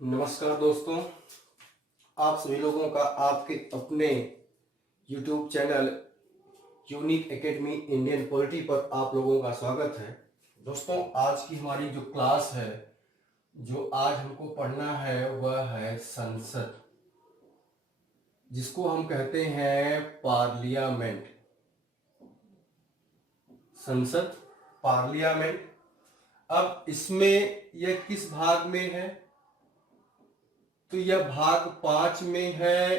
नमस्कार दोस्तों, आप सभी लोगों का आपके अपने YouTube channel unique academy Indian polity पर आप लोगों का स्वागत है। दोस्तों, आज की हमारी जो क्लास है, जो आज हमको पढ़ना है वह है संसद, जिसको हम कहते हैं पार्लियामेंट। संसद, पार्लियामेंट। अब इसमें यह किस भाग में है? तो यह भाग 5 में है।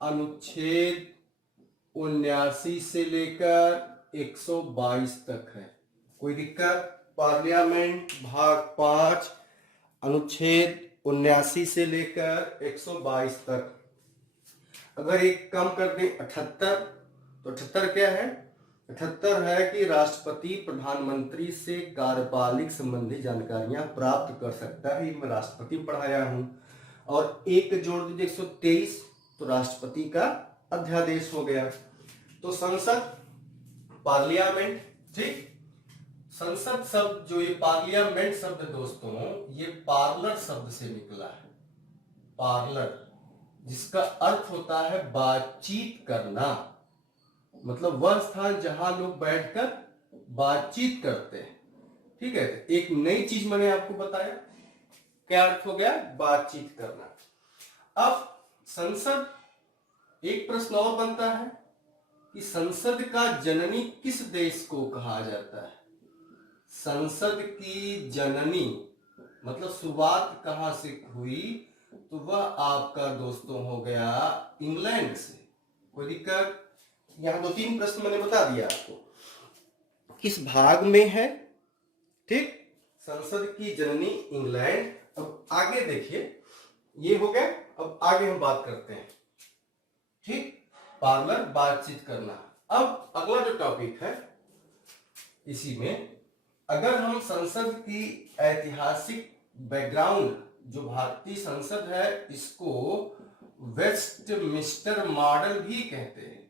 अनुच्छेद 79 से लेकर 122 तक है। कोई दिक्कत? पार्लियामेंट भाग 5 अनुच्छेद 79 से लेकर 122 तक। अगर एक कम कर दें 78, तो 78 क्या है? 78 है कि राष्ट्रपति प्रधानमंत्री से कार्यपालिक संबंधी जानकारियां प्राप्त कर सकता है। मैं राष्ट्रपति पढ़ाया हूं। और एक जोड़ दीजिए 123, तो राष्ट्रपति का अध्यादेश हो गया। तो संसद, पार्लियामेंट, ठीक। संसद शब्द, जो ये पार्लियामेंट शब्द है दोस्तों, ये पार्लर शब्द से निकला है। पार्लर, जिसका अर्थ होता है बातचीत करना, मतलब वह स्थान जहां लोग बैठकर बातचीत करते हैं। ठीक है, एक नई चीज मैंने आपको बताया। क्या अर्थ हो गया? बातचीत करना। अब संसद, एक प्रश्न और बनता है कि संसद का जननी किस देश को कहा जाता है? संसद की जननी मतलब शुरुआत कहां से हुई? तो वह आपका दोस्तों हो गया इंग्लैंड से। कोई दिक्कत? यहां 2-3 प्रश्न मैंने बता दिया आपको किस भाग में है। ठीक, संसद की जननी इंग्लैंड। अब आगे देखिए, ये हो गया। अब आगे हम बात करते हैं। ठीक, पार्लर, बातचीत करना। अब अगला जो टॉपिक है, इसी में अगर हम संसद की ऐतिहासिक बैकग्राउंड, जो भारतीय संसद है, इसको वेस्टमिंस्टर मॉडल भी कहते हैं।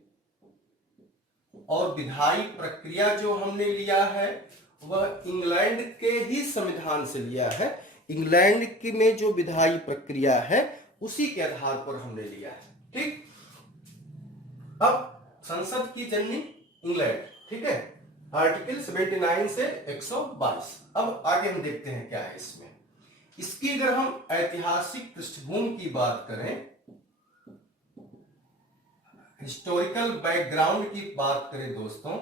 और विधायी प्रक्रिया जो हमने लिया है वह इंग्लैंड के ही संविधान से लिया है। इंग्लैंड की में जो विधायी प्रक्रिया है उसी के आधार पर हमने लिया है। ठीक, अब संसद की जननी इंग्लैंड, ठीक है, आर्टिकल 79 से 122। अब आगे हम देखते हैं क्या है इसमें। इसकी अगर हम ऐतिहासिक पृष्ठभूमि की बात करें, हिस्टोरिकल बैकग्राउंड की बात करें दोस्तों,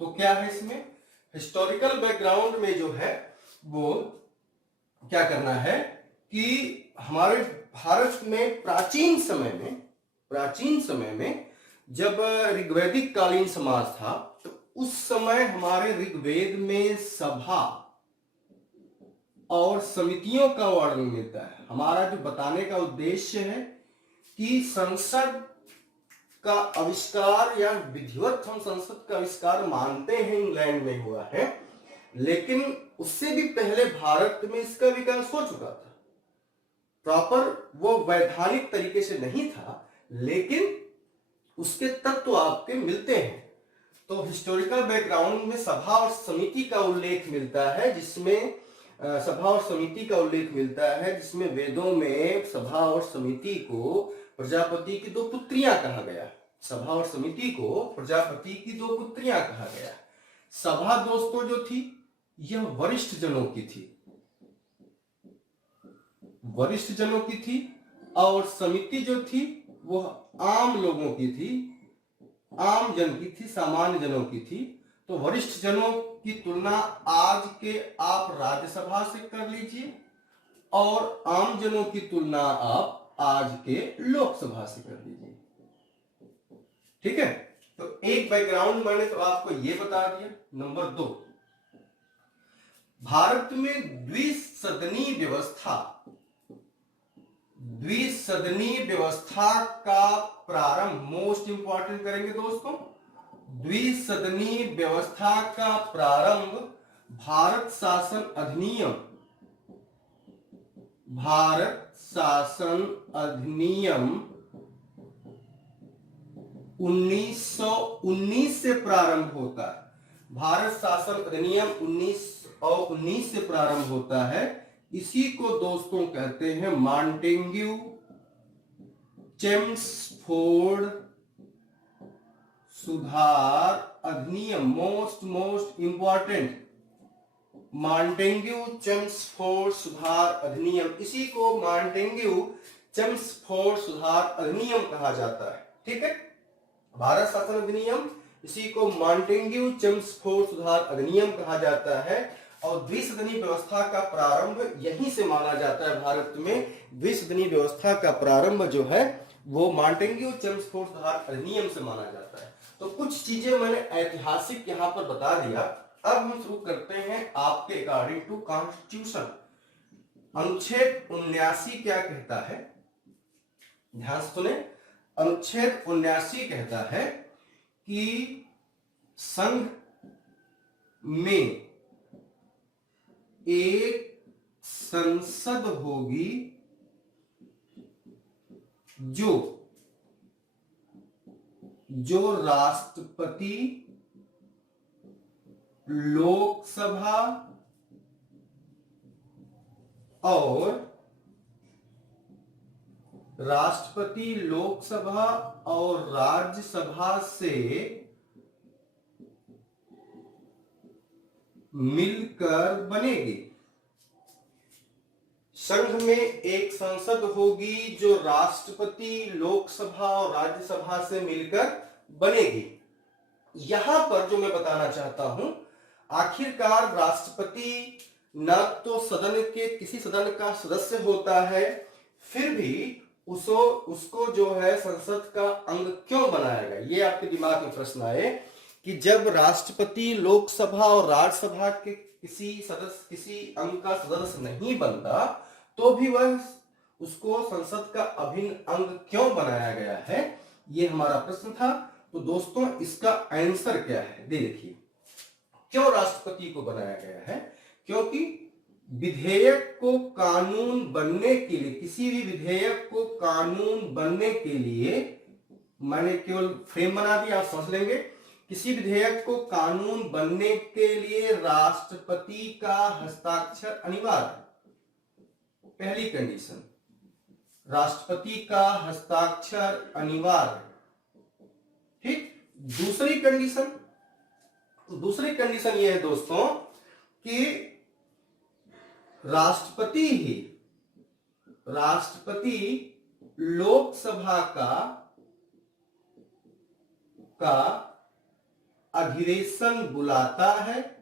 तो क्या है इसमें? हिस्टोरिकल बैकग्राउंड में जो है वो क्या करना है कि हमारे भारत में प्राचीन समय में जब ऋग्वैदिक कालीन समाज था, तो उस समय हमारे ऋग्वेद में सभा और समितियों का वर्णन मिलता है। हमारा जो बताने का उद्देश्य है कि संसद का आविष्कार, या विधिवत हम संसद का आविष्कार मानते हैं इंग्लैंड में हुआ है, लेकिन उससे भी पहले भारत में इसका विकास हो चुका था। प्रॉपर वो वैधानिक तरीके से नहीं था, लेकिन उसके तत्व आपके मिलते हैं। तो हिस्टोरिकल बैकग्राउंड में सभा और समिति का उल्लेख मिलता है, जिसमें सभा और समिति का उल्लेख मिलता है, जिसमें वेदों में सभा और समिति को प्रजापति की 2 पुत्रियां कहा गया। सभा और समिति को प्रजापति की 2 पुत्रियां कहा गया। सभा दोस्तों जो थी, यह वरिष्ठ जनों की थी, और समिति जो थी वह आम लोगों की थी, आम जन की थी, सामान्य जनों की थी। तो वरिष्ठ जनों की तुलना आज के आप राज्यसभा से कर लीजिए, और आम जनों की तुलना आप आज के लोकसभा से कर लीजिए। ठीक है, तो एक बैकग्राउंड मैंने तो आपको यह बता दिया। नंबर 2, भारत में द्विसदनीय व्यवस्था का प्रारंभ, मोस्ट इंपॉर्टेंट करेंगे दोस्तों, द्विसदनीय व्यवस्था का प्रारंभ भारत शासन अधिनियम 1919 से प्रारंभ होता है। भारत शासन अधिनियम 1919 से प्रारंभ होता है। इसी को दोस्तों कहते हैं मॉन्टेग्यू चेम्सफोर्ड सुधार अधिनियम। मोस्ट इंपॉर्टेंट, मॉन्टेग्यू चेम्सफोर्ड सुधार अधिनियम, इसी को मॉन्टेग्यू चेम्सफोर्ड सुधार अधिनियम कहा जाता है। ठीक है, भारत शासन अधिनियम, इसी को मॉन्टेग्यू चेम्सफोर्ड सुधार अधिनियम कहा जाता है। और द्विसदनी व्यवस्था का प्रारंभ यहीं से माना जाता है। भारत में द्विसदनी व्यवस्था का प्रारंभ जो है वो मॉन्टेग्यू चेम्सफोर्ड सुधार अधिनियम से माना जाता है। तो कुछ चीजें मैंने ऐतिहासिक यहां पर बता दिया। अब हम शुरू करते हैं आपके अकॉर्डिंग टू कॉन्स्टिट्यूशन। अनुच्छेद 79 क्या कहता है, ध्यान से सुने। अनुच्छेद 79 कहता है कि संघ में एक संसद होगी जो राष्ट्रपति, लोकसभा और राज्यसभा से मिलकर बनेगी। संघ में एक संसद होगी जो राष्ट्रपति, लोकसभा और राज्यसभा से मिलकर बनेगी। यहां पर जो मैं बताना चाहता हूं, आखिरकार राष्ट्रपति न तो सदन के किसी सदन का सदस्य होता है, फिर भी उसको जो है संसद का अंग क्यों बनाया गया। ये आपके दिमाग में प्रश्न आए कि जब राष्ट्रपति, लोकसभा और राज्यसभा के किसी अंग का सदस्य नहीं बनता तो भी वह उसको संसद का अभिन्न अंग क्यों बनाया गया है, ये हमारा प्रश्न था। तो दोस्तों इसका आंसर क्या है, देखिए। क्यों राष्ट्रपति को बनाया गया है? क्योंकि विधेयक को कानून बनने के लिए, किसी भी विधेयक को कानून बनने के लिए, मैंने केवल फ्रेम बना दिया, आप समझ लेंगे। किसी विधेयक को कानून बनने के लिए राष्ट्रपति का हस्ताक्षर अनिवार्य है। पहली कंडीशन, राष्ट्रपति का हस्ताक्षर अनिवार्य। ठीक। दूसरी कंडीशन यह है दोस्तों कि राष्ट्रपति लोकसभा का अधिवेशन बुलाता है।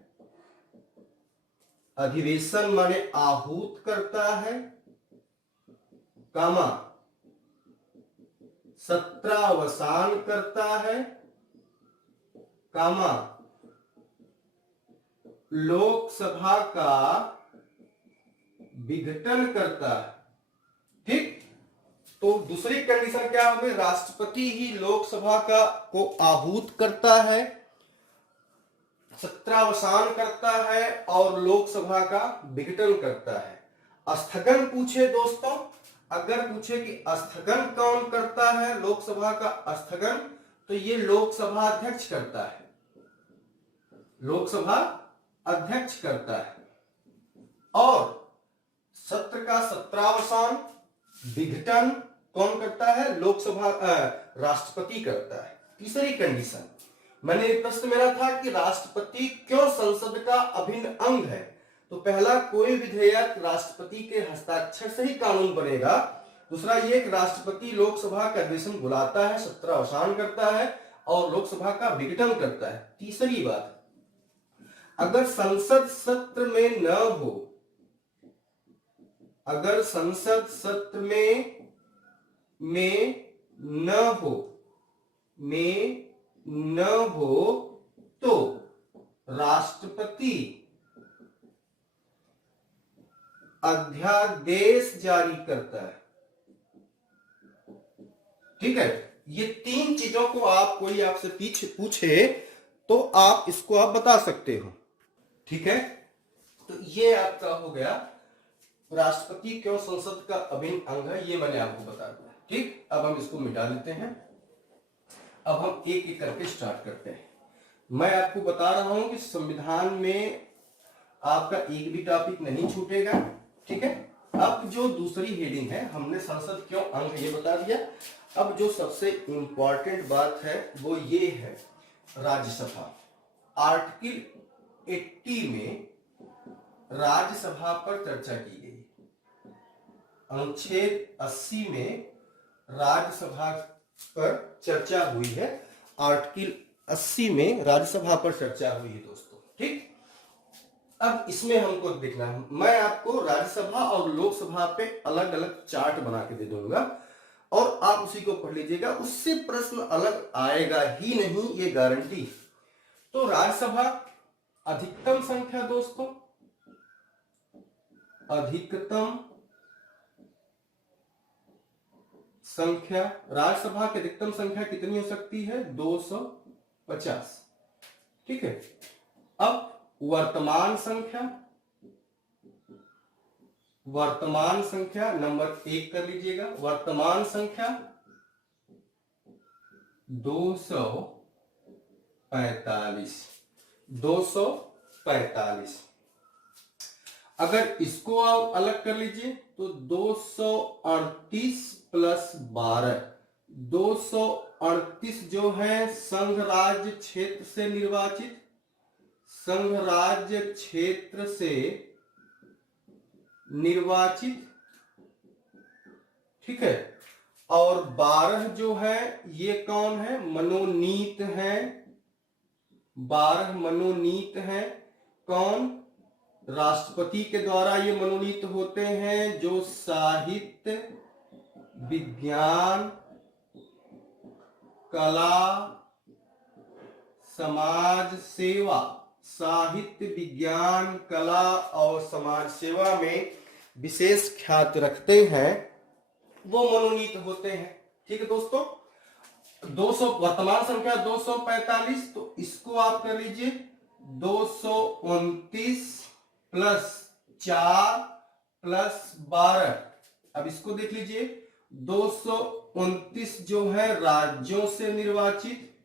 अधिवेशन माने आहूत करता है, कामा सत्रावसान करता है, कामा लोकसभा का विघटन करता है। ठीक। तो दूसरी कंडीशन क्या होगी, राष्ट्रपति ही लोकसभा को आहूत करता है, सत्रावसान करता है और लोकसभा का विघटन करता है। स्थगन पूछे दोस्तों, अगर पूछे कि स्थगन कौन करता है, लोकसभा का स्थगन, तो ये लोकसभा अध्यक्ष करता है। लोकसभा अध्यक्ष करता है। और सत्र का सत्रावसान, विघटन कौन करता है, लोकसभा राष्ट्रपति करता है। तीसरी कंडीशन, मैंने प्रश्न मेरा था कि राष्ट्रपति क्यों संसद का अभिन्न अंग है। तो पहला, कोई विधेयक राष्ट्रपति के हस्ताक्षर से ही कानून बनेगा। दूसरा ये कि राष्ट्रपति लोकसभा का अधिवेशन बुलाता है, सत्रावसान करता है और लोकसभा का विघटन करता है। तीसरी बात, अगर संसद सत्र में न हो, अगर संसद सत्र में न हो तो राष्ट्रपति अध्यादेश जारी करता है। ठीक है। ये तीन चीजों को आप, कोई आपसे पूछे तो आप इसको आप बता सकते हो। ठीक है। तो ये आपका हो गया राष्ट्रपति क्यों संसद का अभिन्न अंग है, ये मैंने आपको बता दिया। ठीक। अब हम इसको मिटा लेते हैं। अब हम एक एक करके स्टार्ट करते हैं। मैं आपको बता रहा हूं कि संविधान में आपका एक भी टॉपिक नहीं छूटेगा। ठीक है। अब जो दूसरी हेडिंग है, हमने संसद क्यों अंग ये बता दिया। अब जो सबसे इंपॉर्टेंट बात है वो ये है, राज्यसभा। आर्टिकल 80 में राज्यसभा पर चर्चा की गई। अनुच्छेद 80 में राज्यसभा पर चर्चा हुई है। आर्टिकल 80 में राज्यसभा पर चर्चा हुई है दोस्तों, ठीक। अब इसमें हमको देखना है, मैं आपको राज्यसभा और लोकसभा पे अलग अलग चार्ट बना के दे दूंगा और आप उसी को पढ़ लीजिएगा। उससे प्रश्न अलग आएगा ही नहीं, ये गारंटी। तो राज्यसभा अधिकतम संख्या दोस्तों, अधिकतम संख्या, राज्यसभा की अधिकतम संख्या कितनी हो सकती है? 250, ठीक है। अब वर्तमान संख्या, वर्तमान संख्या नंबर 1 कर लीजिएगा। वर्तमान संख्या 245, 245। अगर इसको आप अलग कर लीजिए तो 238 प्लस 12, 238 जो है संघ राज्य क्षेत्र से निर्वाचित, संघ राज्य क्षेत्र से निर्वाचित, ठीक है। और 12 जो है ये कौन है? मनोनीत है। 12 मनोनीत है। कौन? राष्ट्रपति के द्वारा ये मनोनीत होते हैं, जो साहित्य, विज्ञान, कला, समाज सेवा, साहित्य, विज्ञान, कला और समाज सेवा में विशेष ख्याति रखते हैं, वो मनोनीत होते हैं, ठीक है दोस्तों। 200 वर्तमान संख्या 245, तो इसको आप कर लीजिए 229 प्लस 4 प्लस 12। अब इसको देख लीजिए, 229 जो है राज्यों से निर्वाचित,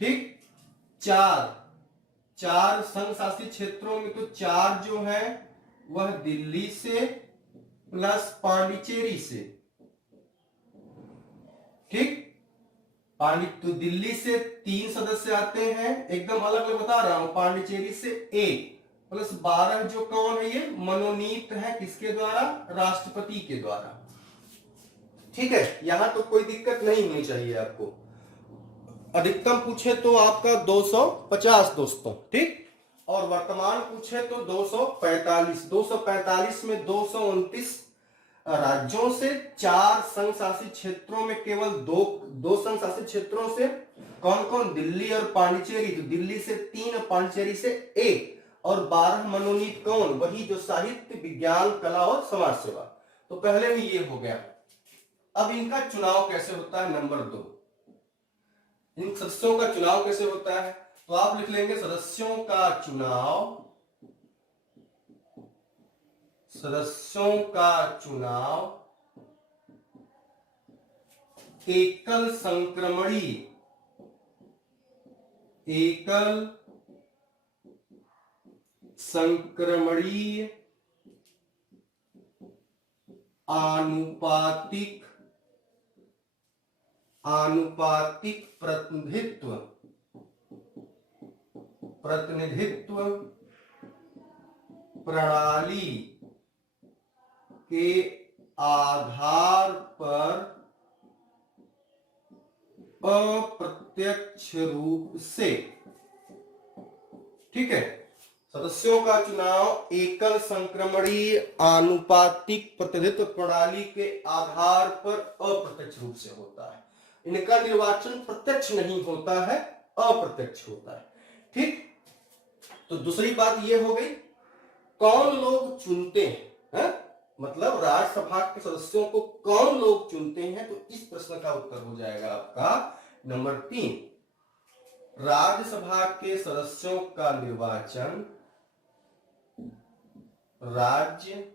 ठीक। 4 संघ शासित क्षेत्रों में, तो 4 जो है वह दिल्ली से प्लस पांडिचेरी से, ठीक। तो दिल्ली से 3 सदस्य आते हैं, एकदम अलग अलग बता रहा हूं। पांडिचेरी से 1 प्लस 12 जो कौन है? ये मनोनीत है, किसके द्वारा? राष्ट्रपति के द्वारा, ठीक है। यहां तो कोई दिक्कत नहीं होनी चाहिए आपको। अधिकतम पूछे तो आपका 250 दोस्तों, ठीक। और वर्तमान पूछे तो 245। 245 में 229 राज्यों से, 4 संघ शासित क्षेत्रों में केवल दो संघ शासित क्षेत्रों से। कौन कौन? दिल्ली और पांडिचेरी। तो दिल्ली से 3 और पांडिचेरी से 1। और 12 मनोनीत कौन? वही जो साहित्य, विज्ञान, कला और समाज सेवा। तो पहले में ये हो गया। अब इनका चुनाव कैसे होता है? नंबर 2, इन सदस्यों का चुनाव कैसे होता है? तो आप लिख लेंगे सदस्यों का चुनाव, सदस्यों का चुनाव एकल संक्रमणीय, एकल संक्रमणीय आनुपातिक, आनुपातिक प्रतिनिधित्व, प्रतिनिधित्व प्रणाली के आधार पर अप्रत्यक्ष रूप से, ठीक है। सदस्यों का चुनाव एकल संक्रमणीय आनुपातिक प्रतिनिधित्व प्रणाली के आधार पर अप्रत्यक्ष रूप से होता है। इनका निर्वाचन प्रत्यक्ष नहीं होता है, अप्रत्यक्ष होता है, ठीक। तो दूसरी बात ये हो गई, कौन लोग चुनते हैं, है? मतलब राज्यसभा के सदस्यों को कौन लोग चुनते हैं? तो इस प्रश्न का उत्तर हो जाएगा आपका नंबर 3। राज्यसभा के सदस्यों का निर्वाचन राज्य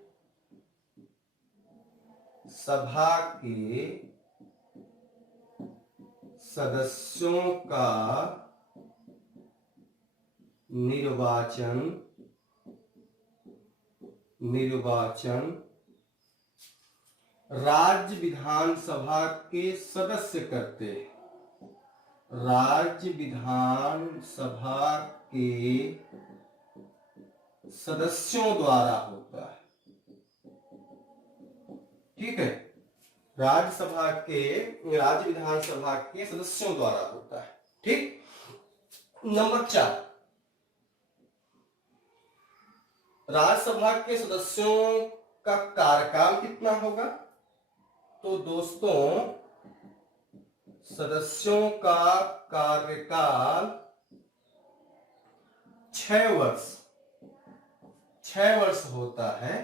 सभा के सदस्यों का निर्वाचन निर्वाचन राज्य विधानसभा के सदस्य करते हैं। राज्य विधानसभा के सदस्यों द्वारा होता है। ठीक है, राज्य विधानसभा के सदस्यों द्वारा होता है। ठीक। नंबर 4, राज्यसभा के सदस्यों का कार्यकाल कितना होगा? तो दोस्तों, सदस्यों का कार्यकाल 6 वर्ष होता है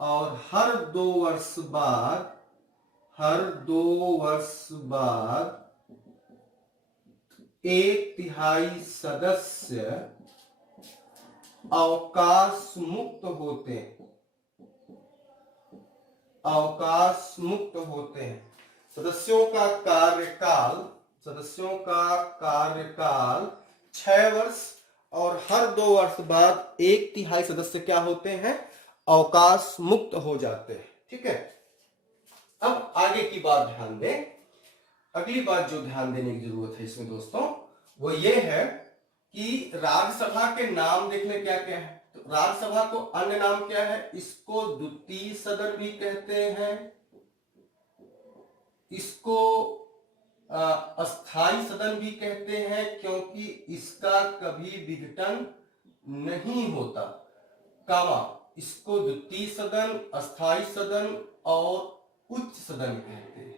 और हर 2 वर्ष बाद 1/3 सदस्य अवकाश मुक्त होते हैं। सदस्यों का कार्यकाल 6 वर्ष और हर 2 वर्ष बाद 1/3 सदस्य क्या होते हैं? अवकाश मुक्त हो जाते हैं। ठीक है। अब आगे की बात ध्यान दें। अगली बात जो ध्यान देने की जरूरत है इसमें दोस्तों, वो ये है कि राज्यसभा के नाम देखने क्या क्या है। तो राज्यसभा को अन्य नाम क्या है? इसको द्वितीय सदन भी कहते हैं, इसको अस्थाई सदन भी कहते हैं, क्योंकि इसका कभी विघटन नहीं होता। इसको द्वितीय सदन, अस्थाई सदन और उच्च सदन कहते हैं।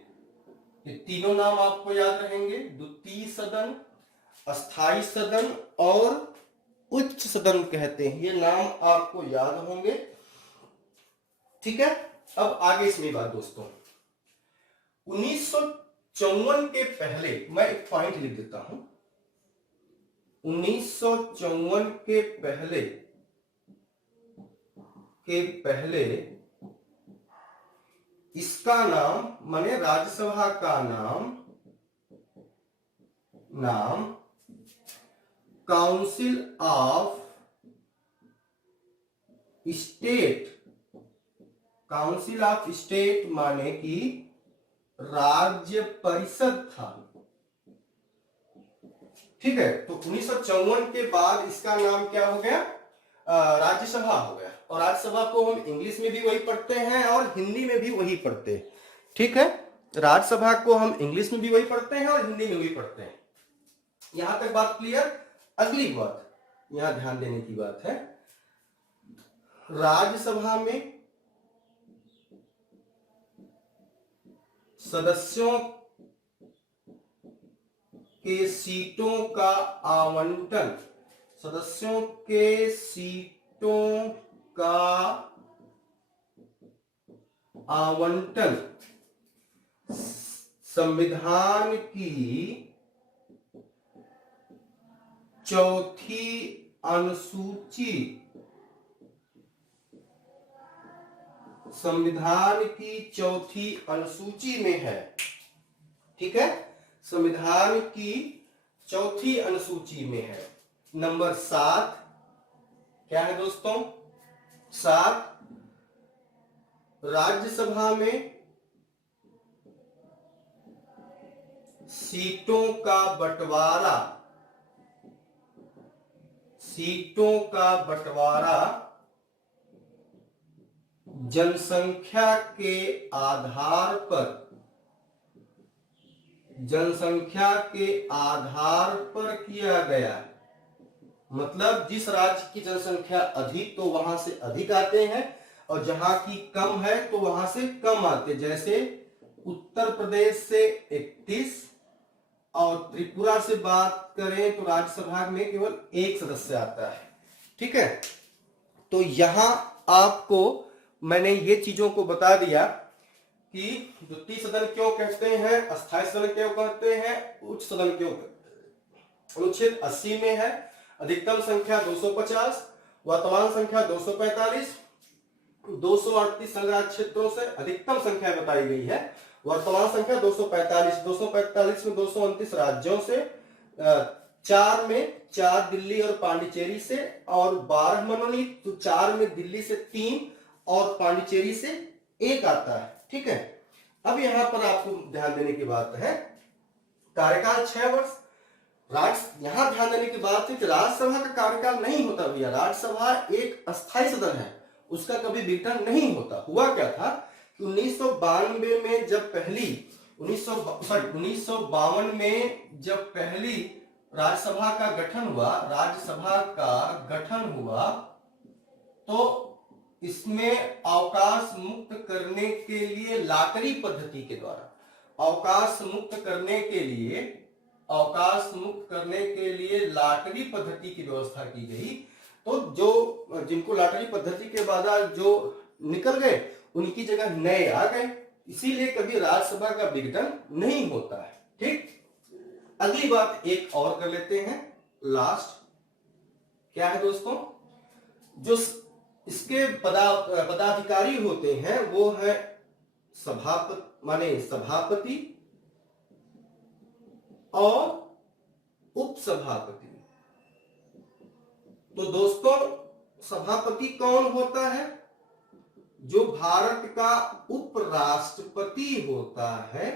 ये तीनों नाम आपको याद रहेंगे, द्वितीय सदन, अस्थाई सदन और उच्च सदन कहते हैं। ये नाम आपको याद होंगे। ठीक है। अब आगे इसमें बात दोस्तों, 1954 के पहले मैं एक पॉइंट लिख देता हूं। 1954 के पहले इसका नाम, माने राज्यसभा का नाम काउंसिल ऑफ स्टेट माने कि राज्य परिषद था। ठीक है। तो 1954 के बाद इसका नाम क्या हो गया? राज्यसभा हो गया। और राज्यसभा को हम इंग्लिश में भी वही पढ़ते हैं और हिंदी में भी वही पढ़ते हैं। ठीक है। राज्यसभा को हम इंग्लिश में भी वही पढ़ते हैं और हिंदी में भी पढ़ते हैं। यहां तक बात क्लियर। अगली बात यहां ध्यान देने की बात है, राज्यसभा में सदस्यों के सीटों का आवंटन, सदस्यों के सीटों का आवंटन संविधान की 4थी अनुसूची, संविधान की 4थी अनुसूची में है। ठीक है। संविधान की 4थी अनुसूची में है। नंबर 7 क्या है दोस्तों? 7, राज्यसभा में सीटों का बंटवारा जनसंख्या के आधार पर किया गया। मतलब जिस राज्य की जनसंख्या अधिक तो वहां से अधिक आते हैं और जहां की कम है तो वहां से कम आते। जैसे उत्तर प्रदेश से 31 और त्रिपुरा से बात करें तो राज्यसभा में केवल 1 सदस्य आता है। ठीक है। तो यहां आपको मैंने ये चीजों को बता दिया कि द्वितीय सदन क्यों कहते हैं, अस्थायी सदन क्यों कहते हैं, उच्च सदन क्यों कहते हैं। अनुच्छेद 80 में है अधिकतम संख्या 250, वर्तमान संख्या 245, 238 संग्रह क्षेत्रों से अधिकतम संख्या बताई गई है। वर्तमान संख्या 245 में 229 राज्यों से 4 में 4 दिल्ली और पांडिचेरी से और 12 मनोनीत, तो 4 में दिल्ली से 3 और पांडिचेरी से 1 आता है। ठीक है, अब यहां पर आपको ध्यान देने की बात है, कार्यकाल 6 वर्ष। यहां ध्यान देने की बात है कि राज्यसभा का कार्यकाल नहीं होता भैया, राज्यसभा एक अस्थायी सदन है, उसका कभी विघटन नहीं होता। हुआ क्या था कि 1992 में जब पहली 1952 में जब पहली राज्यसभा का गठन हुआ तो इसमें अवकाश मुक्त करने के लिए लॉटरी पद्धति के द्वारा अवकाश मुक्त करने के लिए लॉटरी पद्धति की व्यवस्था की गई। तो जो जिनको लॉटरी पद्धति के बाद जो निकल गए उनकी जगह नए आ गए, इसीलिए कभी राज्यसभा का विघटन नहीं होता है। ठीक, अगली बात एक और कर लेते हैं, लास्ट क्या है दोस्तों, जो इसके पदाधिकारी होते हैं वो है सभापति और उपसभापति। तो दोस्तों सभापति कौन होता है? जो भारत का उपराष्ट्रपति होता है,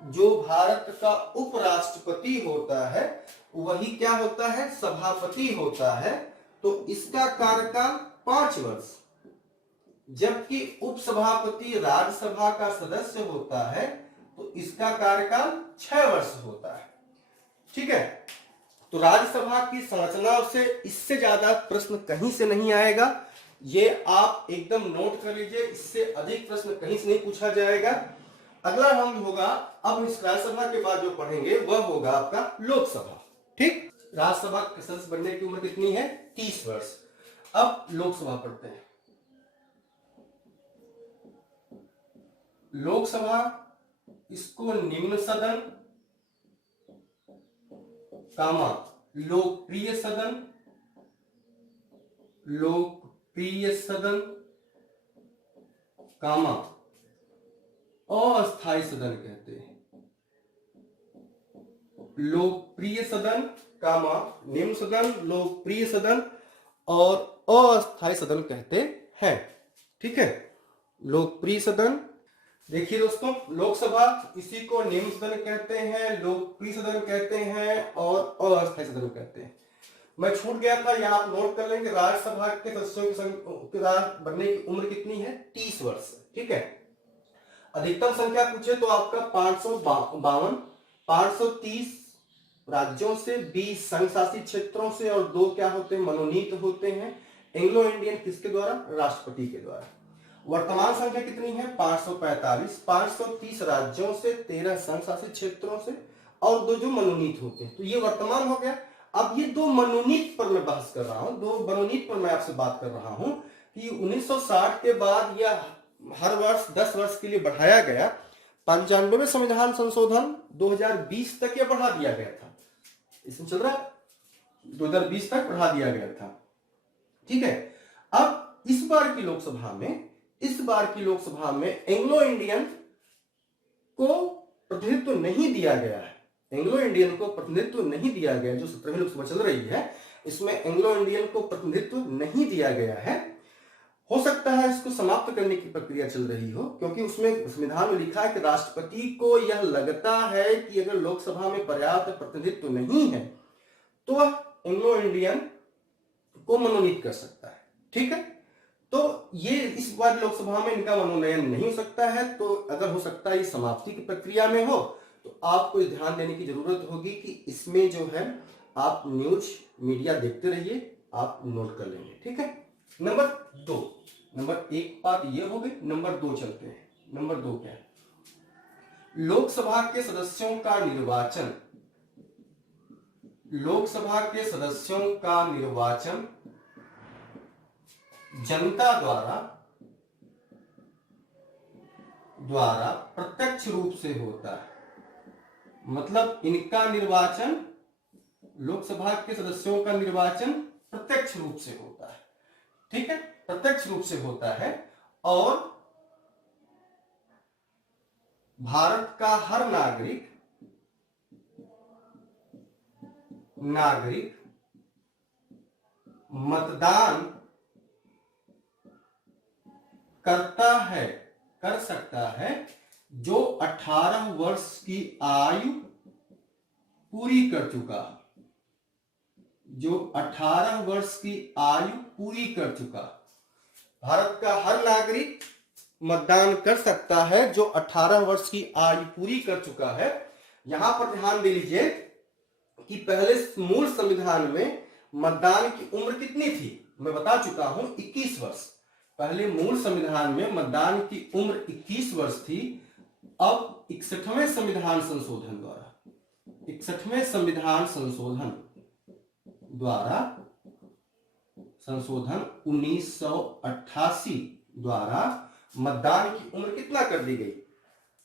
जो भारत का उपराष्ट्रपति होता है वही क्या होता है? सभापति होता है। तो इसका कार्यकाल 5 वर्ष, जबकि उपसभापति राज्यसभा का सदस्य होता है तो इसका कार्यकाल 6 वर्ष होता है। ठीक है, तो राज्यसभा की संरचना से इससे ज्यादा प्रश्न कहीं से नहीं आएगा, ये आप एकदम नोट कर लीजिए, इससे अधिक प्रश्न कहीं से नहीं पूछा जाएगा। अगला हम होगा, अब इस राज्यसभा के बाद जो पढ़ेंगे वह होगा आपका लोकसभा। ठीक, राज्यसभा के सदस्य बनने की उम्र कितनी है? 30 वर्ष। अब लोकसभा पढ़ते हैं। लोकसभा, इसको निम्न सदन, कामा लोकप्रिय सदन, कामा अस्थायी सदन कहते हैं। लोकप्रिय सदन, कामा निम्न सदन, लोकप्रिय सदन और अस्थायी सदन कहते हैं। ठीक है, लोकप्रिय सदन, देखिए दोस्तों, लोकसभा इसी को निम्न सदन कहते हैं, लोकप्रिय सदन कहते हैं और अस्थायी सदन कहते हैं। मैं छूट गया था, यहाँ आप नोट कर लेंगे, राज्यसभा के सदस्यों की बनने की उम्र कितनी है? 30 वर्ष। ठीक है, अधिकतम संख्या पूछे तो आपका 552, 530 राज्यों से, 20 संघ शासित क्षेत्रों से और 2 क्या होते हैं? मनोनीत होते हैं। एंग्लो इंडियन किसके द्वारा? राष्ट्रपति के द्वारा। वर्तमान संख्या कितनी है? 545, 530 राज्यों से, 13 संघ शासित क्षेत्रों से और 2 जो मनोनीत होते हैं। तो ये वर्तमान हो गया। अब ये 2 मनोनीत पर मैं बहस कर रहा हूं, 2 मनोनीत पर मैं आपसे बात कर रहा हूं कि 1960 के बाद यह हर वर्ष 10 वर्ष के लिए बढ़ाया गया। 95वें संविधान संशोधन 2020 तक यह बढ़ा दिया गया था, इसमें चल रहा 2020 तक बढ़ा दिया गया था। ठीक है, अब इस बार की लोकसभा में एंग्लो इंडियन को प्रतिनिधित्व नहीं दिया गया है। एंग्लो इंडियन को प्रतिनिधित्व नहीं दिया गया, जो 17वीं लोकसभा चल रही है इसमें एंग्लो इंडियन को प्रतिनिधित्व नहीं दिया गया है। हो सकता है इसको समाप्त करने की प्रक्रिया चल रही हो, क्योंकि उसमें संविधान में लिखा है कि राष्ट्रपति को यह लगता है कि अगर लोकसभा में पर्याप्त प्रतिनिधित्व नहीं है तो वह एंग्लो इंडियन को मनोनीत कर सकता है। ठीक है, तो ये इस बार लोकसभा में इनका मनोनयन नहीं हो सकता है। तो अगर हो सकता है ये समाप्ति की प्रक्रिया में हो तो आपको ध्यान देने की जरूरत होगी कि इसमें जो है आप न्यूज मीडिया देखते रहिए, आप नोट कर लेंगे। ठीक है, नंबर 2, नंबर 1 बात ये हो गई, नंबर 2 चलते हैं। नंबर 2 क्या है? लोकसभा के सदस्यों का निर्वाचन, लोकसभा के सदस्यों का निर्वाचन जनता द्वारा प्रत्यक्ष रूप से होता है। मतलब इनका निर्वाचन, लोकसभा के सदस्यों का निर्वाचन प्रत्यक्ष रूप से होता है। ठीक है, प्रत्यक्ष रूप से होता है और भारत का हर नागरिक नागरिक मतदान कर सकता है जो 18 वर्ष की आयु पूरी कर चुका, जो 18 वर्ष की आयु पूरी कर चुका। भारत का हर नागरिक मतदान कर सकता है जो 18 वर्ष की आयु पूरी कर चुका है। यहां पर ध्यान दे लीजिए कि पहले मूल संविधान में मतदान की उम्र कितनी थी, मैं बता चुका हूं 21 वर्ष। पहले मूल संविधान में मतदान की उम्र 21 वर्ष थी। अब 61वें संविधान संशोधन द्वारा 61वें संविधान संशोधन 1988 द्वारा मतदान की उम्र कितना कर दी गई,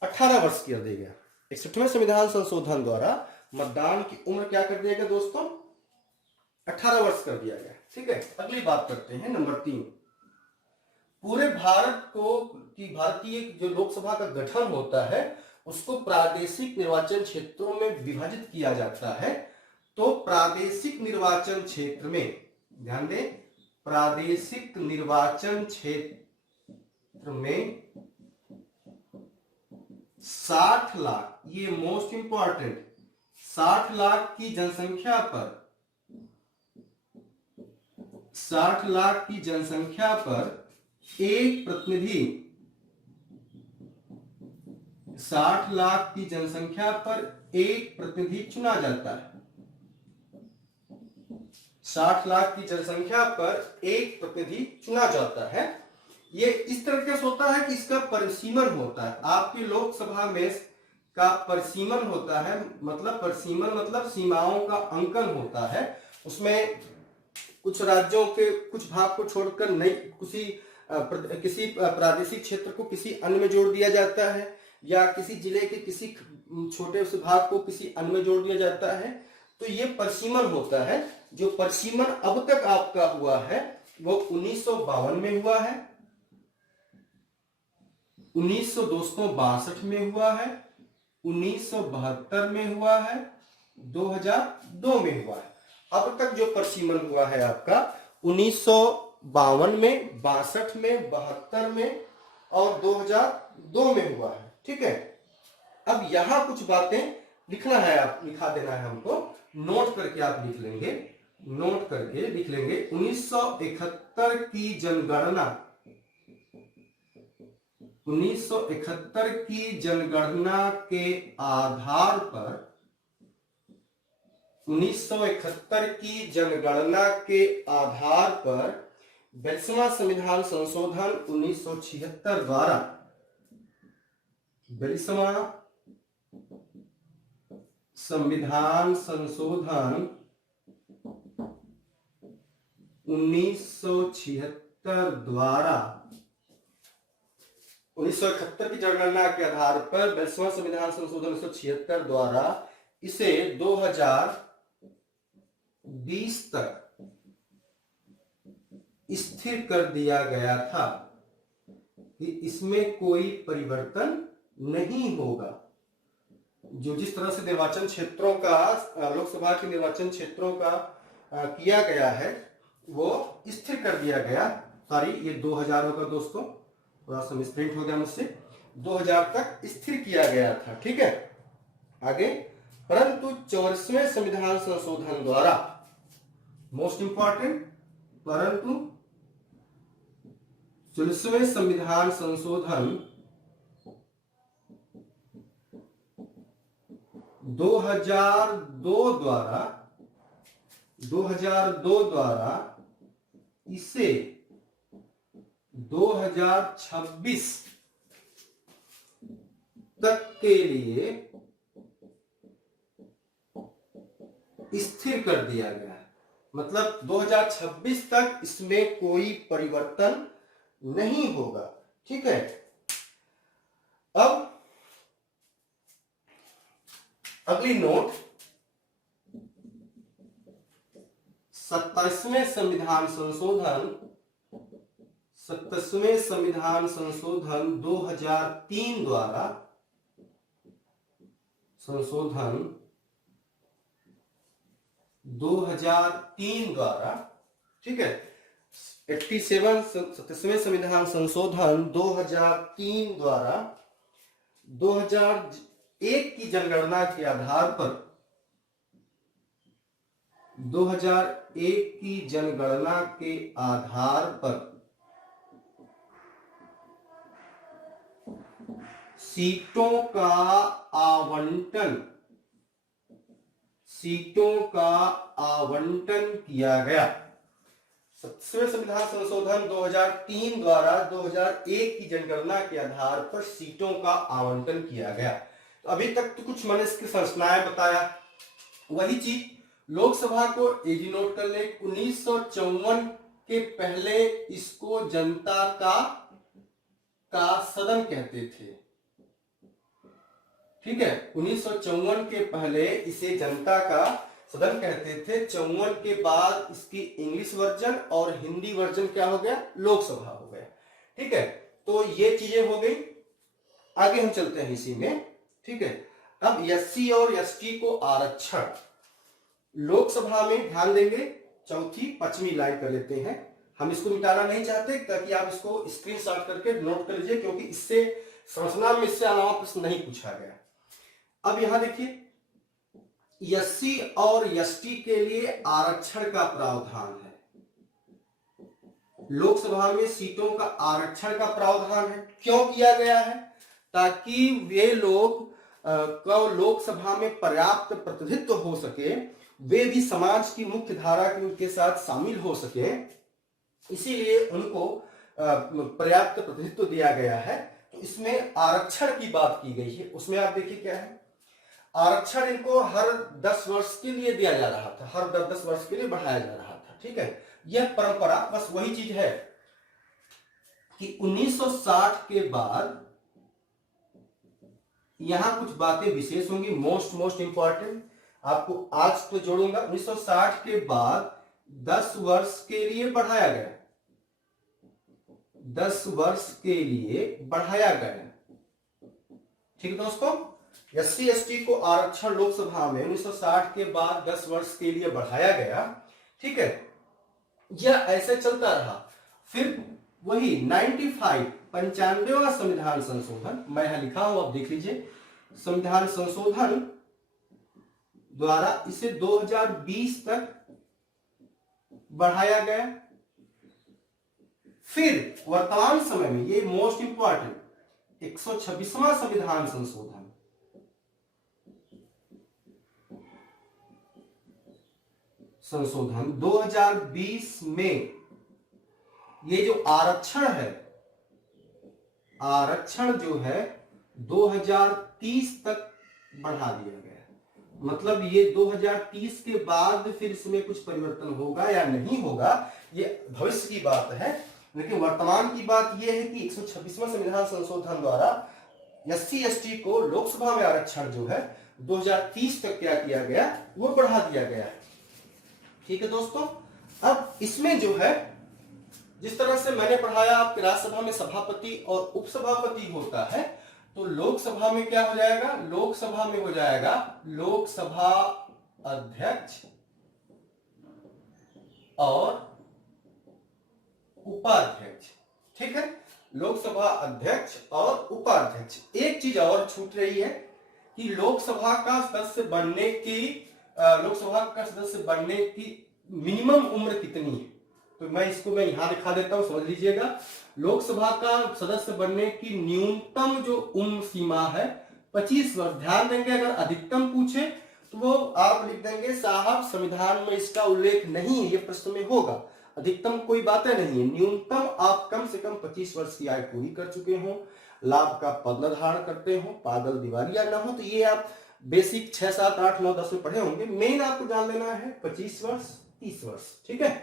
18 वर्ष कर दिया गया। 61वें संविधान संशोधन द्वारा मतदान की उम्र क्या कर दिया गया दोस्तों, 18 वर्ष कर दिया गया। ठीक है, अगली बात करते हैं नंबर 3। पूरे भारत को कि भारतीय जो लोकसभा का गठन होता है उसको प्रादेशिक निर्वाचन क्षेत्रों में विभाजित किया जाता है। तो प्रादेशिक निर्वाचन क्षेत्र में ध्यान दें, प्रादेशिक निर्वाचन क्षेत्र में 60 लाख, ये मोस्ट इंपॉर्टेंट, 60 लाख की जनसंख्या पर 60 लाख की जनसंख्या पर एक प्रतिनिधि, 60 लाख की जनसंख्या पर एक प्रतिनिधि चुना जाता है। 60 लाख की जनसंख्या पर एक प्रतिनिधि चुना जाता है। ये इस तरीके से होता है कि इसका परिसीमन होता है, आपकी लोकसभा में का परिसीमन होता है, मतलब परिसीमन मतलब सीमाओं का अंकन होता है। उसमें कुछ राज्यों के कुछ भाग को छोड़कर नई किसी प्रादेशिक क्षेत्र को किसी अन्य में जोड़ दिया जाता है, या किसी जिले के किसी छोटे से भाग को किसी अन्य में जोड़ दिया जाता है। तो ये परिसीमन होता है। जो परिसीमन अब तक आपका हुआ है वो 1952 में हुआ है, 1962 में हुआ है, 1972 में हुआ है, 2002 में हुआ है। अब तक जो परिसीमन हुआ है आपका 1952 में, 62 में, 72 में और 2002 में हुआ है। ठीक है, अब यहां कुछ बातें लिखना है, आप लिखा देना है हमको, नोट करके आप लिख लेंगे, नोट करके लिख लेंगे। 1971 की जनगणना, 1971 की जनगणना के आधार पर, 1971 की जनगणना के आधार पर 42वां संविधान संशोधन 1976 द्वारा, 42वां संविधान संशोधन 1976 द्वारा, 1971 की जनगणना के आधार पर 42वां संविधान संशोधन 1976 द्वारा इसे 2020 तक स्थिर कर दिया गया था कि इसमें कोई परिवर्तन नहीं होगा। जो जिस तरह से निर्वाचन क्षेत्रों का, लोकसभा के निर्वाचन क्षेत्रों का किया गया है वो स्थिर कर दिया गया। सॉरी, ये 2000 होगा दोस्तों, थोड़ा सा मिसप्रिंट हो गया मुझसे, 2000 तक स्थिर किया गया था। ठीक है, आगे, परंतु 44वें संविधान संशोधन द्वारा, मोस्ट इंपॉर्टेंट, परंतु 44वें संविधान संशोधन 2002 द्वारा इसे 2026 तक के लिए स्थिर कर दिया गया। मतलब 2026 तक इसमें कोई परिवर्तन नहीं होगा। ठीक है, अब अगली नोट, 27वें संविधान संशोधन, 27वें संविधान संशोधन 2003 द्वारा, संशोधन 2003 द्वारा, ठीक है, 77वें संविधान संशोधन 2003 द्वारा 2001 की जनगणना के आधार पर 2001 की जनगणना के आधार पर सीटों का आवंटन किया गया। 77वें संविधान संशोधन 2003 द्वारा 2001 की जनगणना के आधार पर सीटों का आवंटन किया गया। तो अभी तक तो कुछ मैंने इसकी संरचनाएं बताया, वही चीज लोकसभा को एजी नोट कर ले। 1954 के पहले इसको जनता का सदन कहते थे, ठीक है। 1954 के पहले इसे जनता का सदन कहते थे। 54 के बाद इसकी इंग्लिश वर्जन और हिंदी वर्जन क्या हो गया, लोकसभा हो गया, ठीक है। तो ये चीजें हो गई। आगे हम चलते हैं इसी में, ठीक है। अब एससी और एसटी को आरक्षण लोकसभा में, ध्यान देंगे, चौथी पश्चिमी लाइन कर लेते हैं। हम इसको मिटाना नहीं चाहते ताकि आप इसको स्क्रीनशॉट करके नोट कर लीजिए, क्योंकि इससे संरचना में इससे अलावा प्रश्न नहीं पूछा गया। अब यहां देखिए, एससी और एसटी के लिए आरक्षण का प्रावधान है। लोकसभा में सीटों का आरक्षण का प्रावधान है। क्यों किया गया है? ताकि वे लोग को लोकसभा में पर्याप्त प्रतिनिधित्व हो सके, वे भी समाज की मुख्य धारा के साथ शामिल हो सके, इसीलिए उनको पर्याप्त प्रतिनिधित्व दिया गया है। तो इसमें आरक्षण की बात की गई है। उसमें आप देखिए क्या है, आरक्षण इनको हर 10 वर्ष के लिए दिया जा रहा था, हर 10 वर्ष के लिए बढ़ाया जा रहा था, ठीक है। यह परंपरा बस वही चीज है कि 1960 के बाद यहां कुछ बातें विशेष होंगी, मोस्ट इंपॉर्टेंट, आपको आज तो जोड़ूंगा। 1960 के बाद 10 वर्ष के लिए बढ़ाया गया, 10 वर्ष के लिए बढ़ाया गया, ठीक है दोस्तों। एससी एसटी को आरक्षण लोकसभा में 1960 के बाद 10 वर्ष के लिए बढ़ाया गया, ठीक है। यह ऐसे चलता रहा। फिर वही 95वां संविधान संशोधन, मैं यहां लिखा हूं, आप देख लीजिए, संविधान संशोधन द्वारा इसे 2020 तक बढ़ाया गया। फिर वर्तमान समय में, ये मोस्ट इंपॉर्टेंट, 126वां संविधान संशोधन, संशोधन 2020 में ये जो आरक्षण है, आरक्षण जो है 2030 तक बढ़ा दिया गया। मतलब ये 2030 के बाद फिर इसमें कुछ परिवर्तन होगा या नहीं होगा, ये भविष्य की बात है। लेकिन वर्तमान की बात यह है कि 126वां संविधान संशोधन द्वारा एससी एसटी को लोकसभा में आरक्षण जो है 2030 तक क्या किया गया, वो बढ़ा दिया गया है, ठीक है दोस्तों। अब इसमें जो है, जिस तरह से मैंने पढ़ाया, आपके राज्यसभा में सभापति और उपसभापति होता है, तो लोकसभा में क्या हो जाएगा, लोकसभा में हो जाएगा लोकसभा अध्यक्ष और उपाध्यक्ष, ठीक है। लोकसभा अध्यक्ष और उपाध्यक्ष। एक चीज और छूट रही है कि लोकसभा का सदस्य बनने की मिनिमम उम्र कितनी है। तो मैं यहां दिखा देता हूं, समझ लीजिएगा। लोकसभा का सदस्य बनने की न्यूनतम जो उम्र सीमा है 25 वर्ष। ध्यान देंगे, अगर अधिकतम पूछे तो वो आप लिख देंगे, साहब संविधान में इसका उल्लेख नहीं है, ये प्रश्न में होगा। अधिकतम कोई बातें नहीं है, न्यूनतम आप कम से कम 25 वर्ष की आयु पूरी कर चुके हो, लाभ का पद धारण करते हो, पागल दिवालिया ना हो। तो ये आप बेसिक 6, 7, 8, 9, 10 में पढ़े होंगे। मेन आपको जान लेना है 25 वर्ष, 30 वर्ष, ठीक है।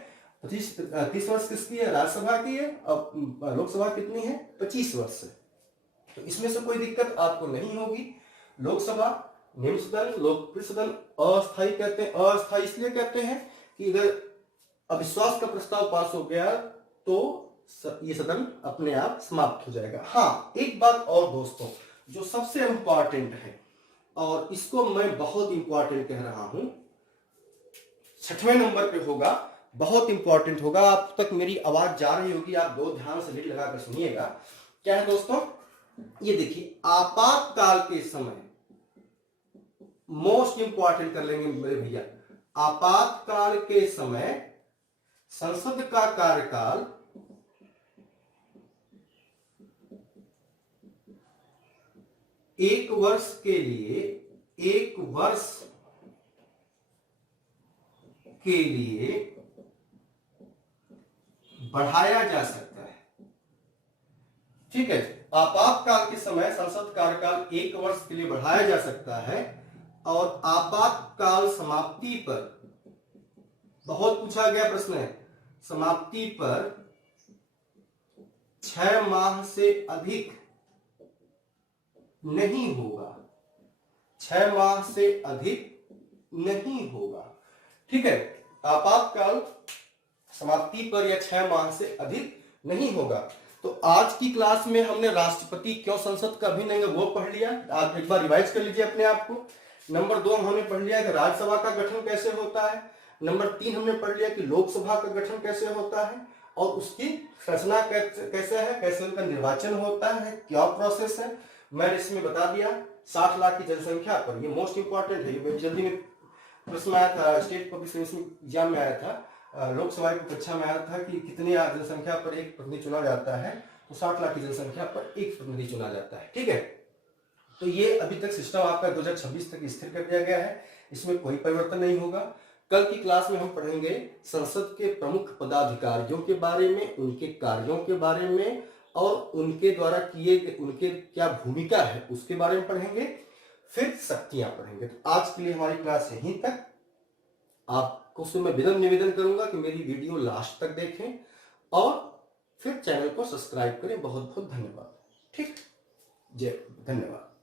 30 वर्ष किसकी है, राज्यसभा की है, और लोकसभा कितनी है, 25 वर्ष है। तो इसमें से कोई दिक्कत आपको नहीं होगी। लोकसभा निम्न सदन, लोकप्रिय सदन, अस्थायी कहते हैं। अस्थायी इसलिए कहते हैं कि अगर अविश्वास का प्रस्ताव पास हो गया तो ये सदन अपने आप समाप्त हो जाएगा। हाँ, एक बात और दोस्तों जो सबसे इंपॉर्टेंट है, और इसको मैं बहुत इंपॉर्टेंट कह रहा हूं, 6वें नंबर पे होगा, बहुत इंपॉर्टेंट होगा। आप तक मेरी आवाज जा रही होगी, आप दो ध्यान से लीड लगाकर सुनिएगा। क्या है दोस्तों, ये देखिए, आपातकाल के समय, मोस्ट इंपॉर्टेंट कर लेंगे मेरे भैया, आपातकाल के समय संसद का कार्यकाल 1 वर्ष के लिए, 1 वर्ष के लिए बढ़ाया जा सकता है। ठीक है, आपातकाल के समय संसद कार्यकाल 1 वर्ष के लिए बढ़ाया जा सकता है, और आपातकाल समाप्ति पर, बहुत पूछा गया प्रश्न है, समाप्ति पर 6 माह से अधिक नहीं होगा, 6 माह से अधिक नहीं होगा। ठीक है, आपातकाल समाप्ति पर या 6 माह से अधिक नहीं होगा। तो आज की क्लास में हमने राष्ट्रपति क्यों संसद का अभिन्न अंग वो पढ़ लिया, आप एक बार रिवाइज कर लीजिए अपने आप को। नंबर 2 हमने पढ़ लिया कि राज्यसभा का गठन कैसे होता है। नंबर 3 हमने पढ़ लिया कि लोकसभा का गठन कैसे होता है और उसकी रचना कैसे है, कैसे उनका निर्वाचन होता है, क्या प्रोसेस है, मैंने इसमें बता दिया। 60 लाख की जनसंख्या पर, ये मोस्ट इंपॉर्टेंट है, ये जल्दी में प्रश्न आया था, स्टेट पब्लिक एग्जाम में आया था, लोकसभा की परीक्षा में आया था कि कितनी जनसंख्या पर एक प्रतिनिधि चुना जाता है, तो 60 लाख की जनसंख्या पर एक प्रतिनिधि चुना जाता है। ठीक है, तो ये अभी तक सिस्टम आपका 2026 तक स्थिर कर दिया गया है, इसमें कोई परिवर्तन नहीं होगा। कल की क्लास में हम पढ़ेंगे संसद के प्रमुख पदाधिकारियों के बारे में, उनके कार्यों के बारे में, और उनके द्वारा किए उनके क्या भूमिका है उसके बारे में पढ़ेंगे, फिर शक्तियां पढ़ेंगे। तो आज के लिए हमारी क्लास यहीं तक। आपको से मैं विनम्र निवेदन करूंगा कि मेरी वीडियो लास्ट तक देखें और फिर चैनल को सब्सक्राइब करें। बहुत बहुत धन्यवाद। ठीक, जय, धन्यवाद।